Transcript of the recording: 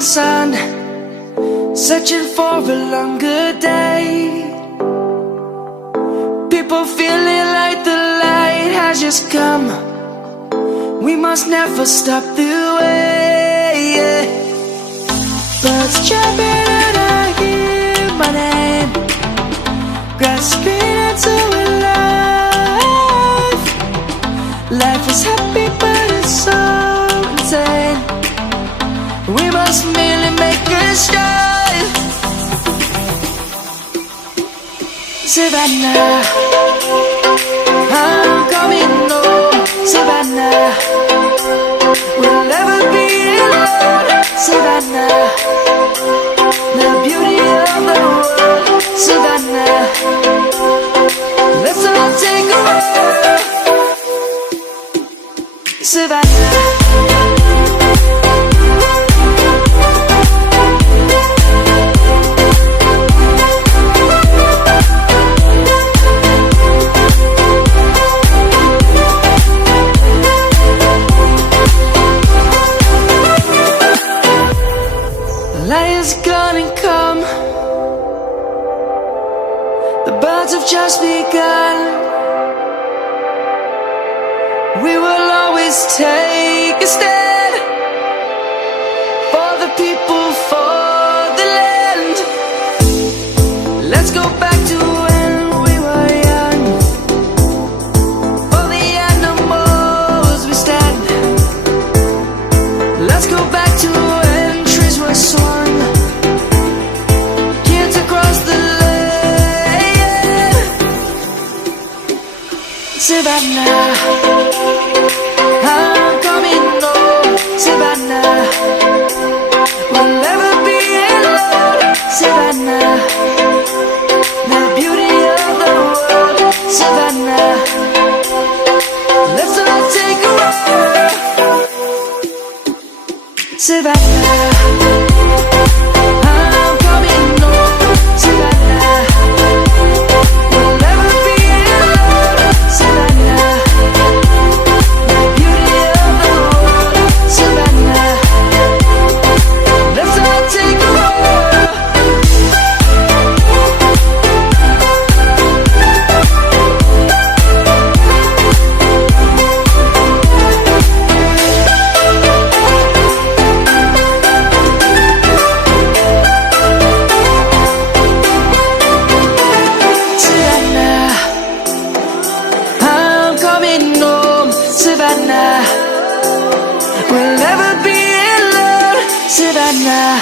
morning sun, searching for a longer day. People feeling like the light has just come. We must never stop the way. Birds jumping and I hear my name, grasping into a life. Life is happy but it's so insane. We must merely make a strive. Savannah, I'm coming home. Savannah, we'll never be alone. Savannah, the beauty of the world. Savannah, let's all take a walk. Savannah, lion's gonna come. The birds have just begun. We will always take a stand for the people, for the land. Let's go back to when we were young. For the animals we stand. Let's go back to when trees were swung, kids across the land. Savannah, I'm coming home. Savannah, we'll never be alone. Savannah, the beauty of the world. Savannah, let's all take a walk. Savannah, I'm coming home. Savannah, we'll never be alone. Savannah, the beauty of the world. Savannah, let's all take a walk. Savannah, I'm coming home. Savannah, we'll never be alone. Savannah.